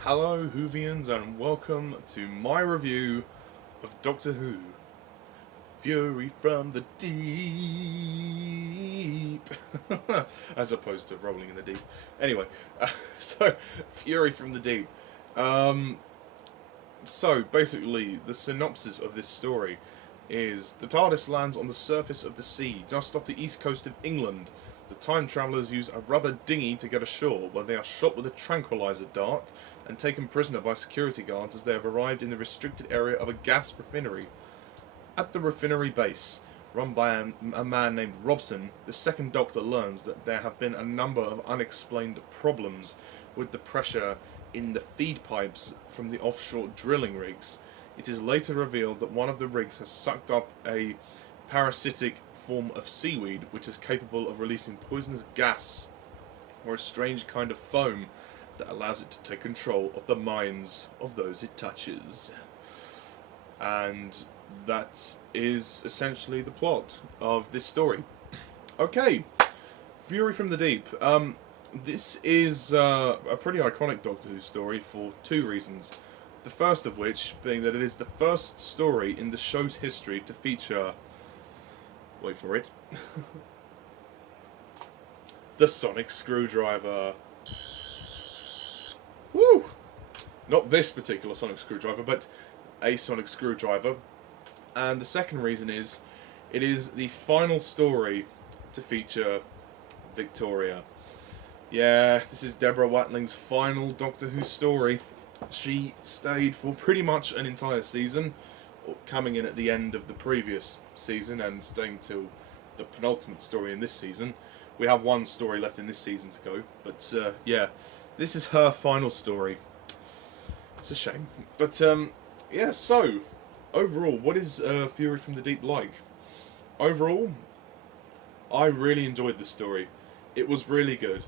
Hello Whovians and welcome to my review of Doctor Who, Fury from the Deep, as opposed to Rolling in the Deep. Anyway, so Fury from the Deep. So basically the synopsis of this story is the TARDIS lands on the surface of the sea, just off the east coast of England. The time travellers use a rubber dinghy to get ashore, where they are shot with a tranquilizer dart and taken prisoner by security guards as they have arrived in the restricted area of a gas refinery. At the refinery base, run by a man named Robson, the second Doctor learns that there have been a number of unexplained problems with the pressure in the feed pipes from the offshore drilling rigs. It is later revealed that one of the rigs has sucked up a parasitic form of seaweed which is capable of releasing poisonous gas or a strange kind of foam that allows it to take control of the minds of those it touches. And that is essentially the plot of this story. Okay, Fury from the Deep. This is a pretty iconic Doctor Who story for two reasons. The first of which being that it is the first story in the show's history to feature, wait for it, the sonic screwdriver. Woo! Not this particular sonic screwdriver, but a sonic screwdriver. And the second reason is, it is the final story to feature Victoria. Yeah, this is Deborah Watling's final Doctor Who story. She stayed for pretty much an entire season, coming in at the end of the previous season and staying till the penultimate story in this season. We have one story left in this season to go, but yeah, this is her final story. It's a shame. But yeah, so overall, what is Fury from the Deep like? Overall, I really enjoyed this story. It was really good.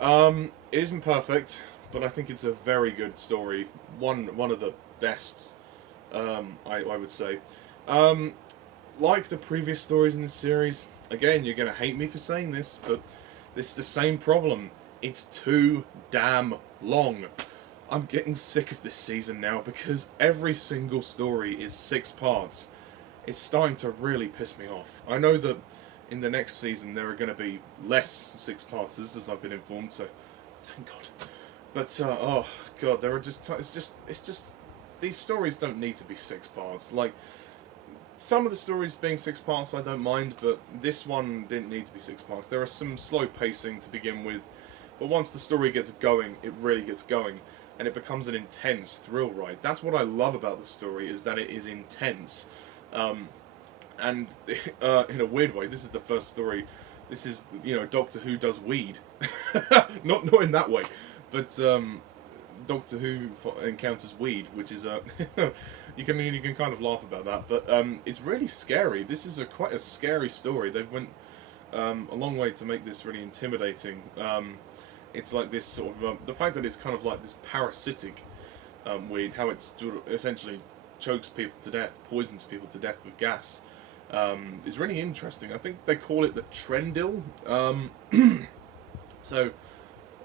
It isn't perfect, but I think it's a very good story. One of the best, I would say. Like the previous stories in this series, again, you're going to hate me for saying this, but this is the same problem. It's too damn long. I'm getting sick of this season now because every single story is 6 parts. It's starting to really piss me off. I know that in the next season there are going to be less 6-parters, as I've been informed, so thank God. But oh God, there are just it's just these stories don't need to be 6 parts. Like, some of the stories being 6 parts I don't mind, but this one didn't need to be 6 parts. There are some slow pacing to begin with, but once the story gets going, it really gets going, and it becomes an intense thrill ride. That's what I love about the story, is that it is intense. And in a weird way, this is the first story. This is, you know, Doctor Who does weed. not in that way, but Doctor Who encounters weed, which is you can kind of laugh about that, but it's really scary. This is quite a scary story. They've went a long way to make this really intimidating. It's like this sort of the fact that it's kind of like this parasitic weed, how it essentially chokes people to death, poisons people to death with gas, is really interesting. I think they call it the Trendil. So,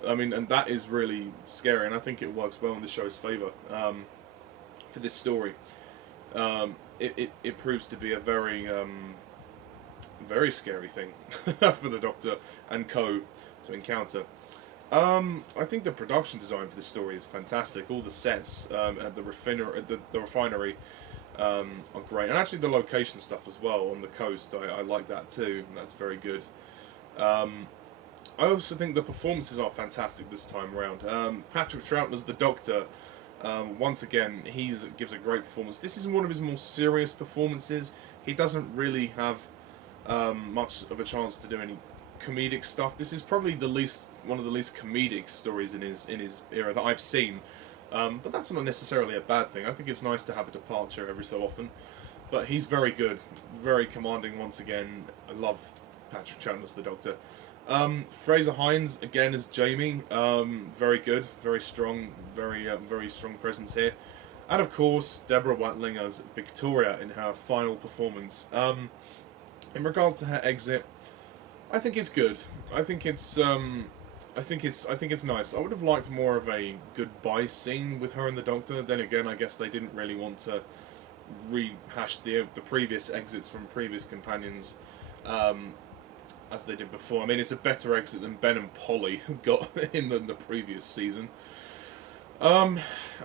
I mean, and that is really scary, and I think it works well in the show's favour for this story. It proves to be a very very scary thing for the Doctor and co to encounter. I think the production design for this story is fantastic. All the sets at the refinery are great, and actually the location stuff as well on the coast, I like that too. That's very good. I also think the performances are fantastic this time around. Patrick Troughton as the Doctor, once again, he gives a great performance. This is one of his more serious performances. He doesn't really have much of a chance to do any comedic stuff. This is probably the least one of the least comedic stories in his era that I've seen. But that's not necessarily a bad thing. I think it's nice to have a departure every so often. But he's very good, very commanding once again. I love Patrick Troughton as the Doctor. Frazer Hines again as Jamie, very good, very strong, very strong presence here. And of course, Deborah Watling as Victoria in her final performance. In regards to her exit, I think it's good. I think it's nice. I would have liked more of a goodbye scene with her and the Doctor. Then again, I guess they didn't really want to rehash the previous exits from previous companions, as they did before. I mean, it's a better exit than Ben and Polly got in the previous season. And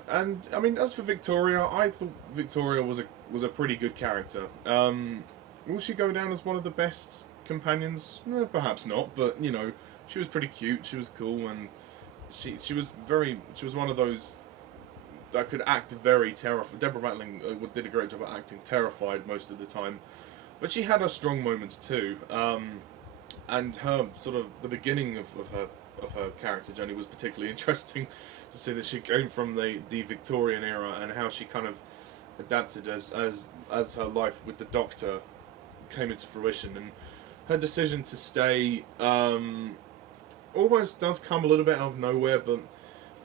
I mean, as for Victoria, I thought Victoria was a pretty good character. Will she go down as one of the best companions? Perhaps not, but you know, she was pretty cute. She was cool, and she was one of those that could act very terrified. Deborah Watling did a great job at acting terrified most of the time, but she had her strong moments too. And her sort of the beginning of her character journey was particularly interesting to see that she came from the Victorian era and how she kind of adapted as her life with the Doctor came into fruition, and her decision to stay almost does come a little bit out of nowhere, but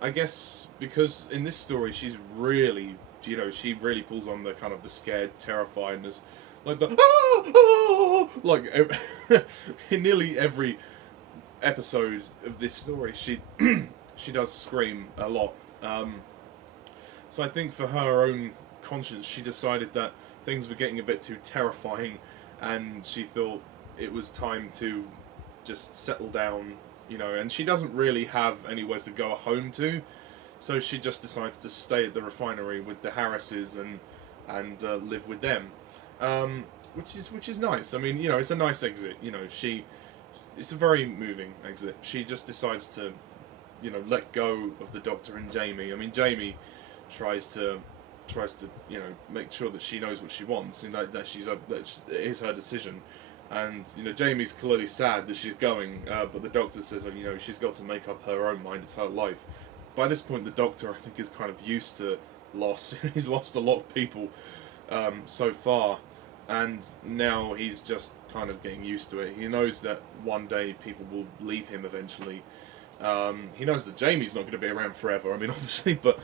I guess because in this story she's really, you know, she really pulls on the kind of the scared, terrifiedness, like the like in nearly every episode of this story she she does scream a lot. So I think for her own conscience she decided that things were getting a bit too terrifying, and she thought it was time to just settle down, you know, and she doesn't really have anywhere to go home to, so she just decides to stay at the refinery with the Harrises and live with them, which is nice. I mean, you know, it's a nice exit. You know, it's a very moving exit. She just decides to, you know, let go of the Doctor and Jamie. I mean, Jamie tries to you know, make sure that she knows what she wants, and that it is her decision. And you know, Jamie's clearly sad that she's going, but the Doctor says, you know, she's got to make up her own mind. It's her life. By this point, the Doctor, I think, is kind of used to loss. He's lost a lot of people so far, and now he's just kind of getting used to it. He knows that one day people will leave him eventually. He knows that Jamie's not going to be around forever. I mean, obviously, but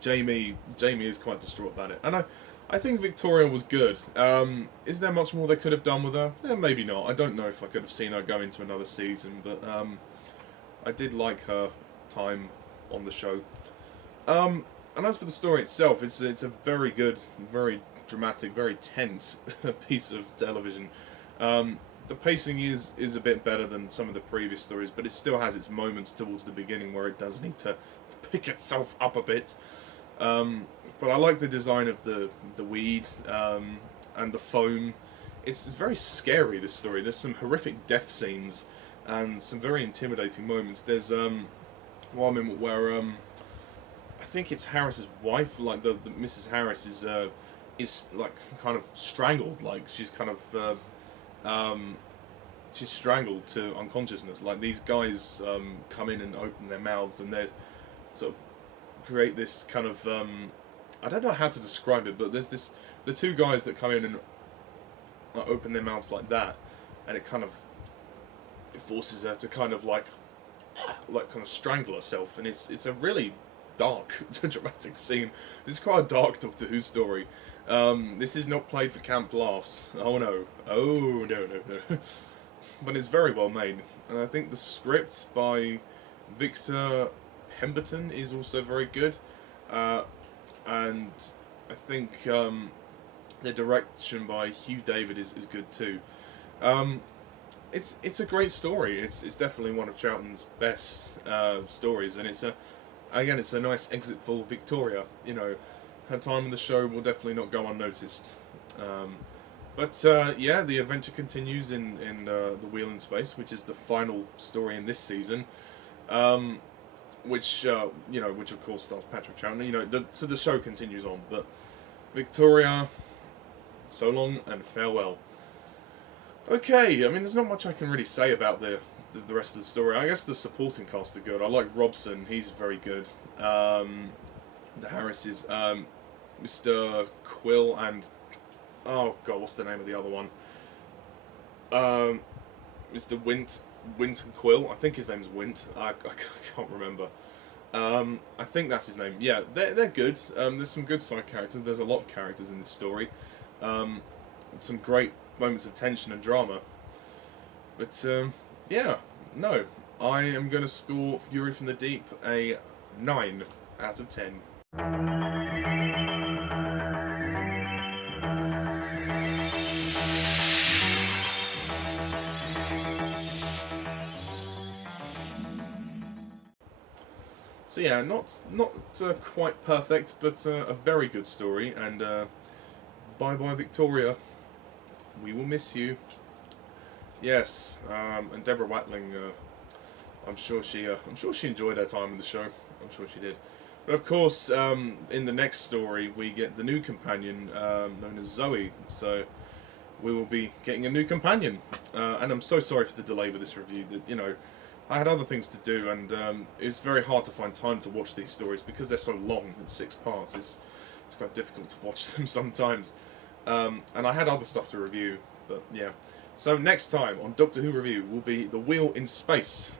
Jamie is quite distraught about it, and I think Victoria was good. Is there much more they could have done with her? Maybe not. I don't know if I could have seen her go into another season, but I did like her time on the show. And as for the story itself, it's a very good, very dramatic, very tense piece of television. The pacing is a bit better than some of the previous stories, but it still has its moments towards the beginning where it does need to pick itself up a bit. But I like the design of the weed and the foam. It's very scary, this story. There's some horrific death scenes and some very intimidating moments. There's one moment where I think it's Harris's wife, like the Mrs. Harris is like kind of strangled, like she's kind of she's strangled to unconsciousness. Like these guys come in and open their mouths, and they sort of create this kind of I don't know how to describe it, but there's the two guys that come in and open their mouths like that, and it forces her to kind of kind of strangle herself, and it's a really dark, dramatic scene. This is quite a dark Doctor Who story. This is not played for camp laughs. Oh no, no. But it's very well made, and I think the script by Victor Pemberton is also very good, and I think the direction by Hugh David is good too. It's a great story. It's definitely one of Troughton's best stories, and it's a nice exit for Victoria. You know, her time in the show will definitely not go unnoticed. But yeah, the adventure continues in the Wheel in Space, which is the final story in this season. Which of course stars Patrick Troughton. You know, so the show continues on. But Victoria, so long and farewell. Okay, I mean, there's not much I can really say about the the rest of the story. I guess the supporting cast are good. I like Robson; he's very good. The Harrises, Mr. Quill, and oh god, what's the name of the other one? Mr. Wint and Quill. I think his name's Wint. I can't remember. I think that's his name. Yeah, they're good. There's some good side characters. There's a lot of characters in this story. Some great moments of tension and drama. But yeah, no, I am going to score Fury from the Deep a 9 out of 10. So yeah, not quite perfect, but a very good story. And bye bye Victoria, we will miss you. Yes, and Deborah Watling, I'm sure she enjoyed her time in the show. I'm sure she did. But of course, in the next story, we get the new companion known as Zoe. So we will be getting a new companion. And I'm so sorry for the delay with this review. That, you know, I had other things to do, and it's very hard to find time to watch these stories because they're so long. In 6 parts, it's quite difficult to watch them sometimes. And I had other stuff to review, but yeah. So next time on Doctor Who Review will be The Wheel in Space,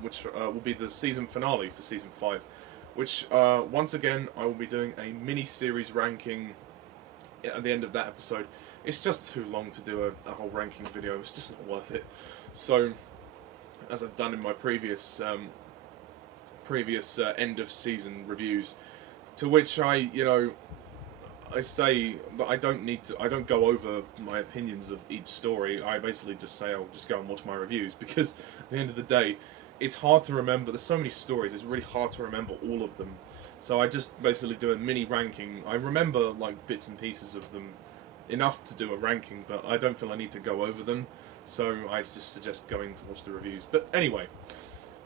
which will be the season finale for season 5. Which once again I will be doing a mini-series ranking at the end of that episode. It's just too long to do a whole ranking video. It's just not worth it. So, as I've done in my previous end of season reviews, to which I say that I don't go over my opinions of each story. I basically just say I'll just go and watch my reviews, because at the end of the day, it's hard to remember. There's so many stories, it's really hard to remember all of them. So I just basically do a mini ranking. I remember like bits and pieces of them enough to do a ranking, but I don't feel I need to go over them. So I just suggest going to watch the reviews. But anyway,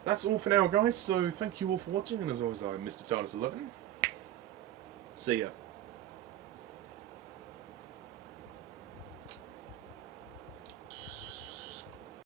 that's all for now, guys. So thank you all for watching, and as always, I'm Mr. TARDIS11. See ya.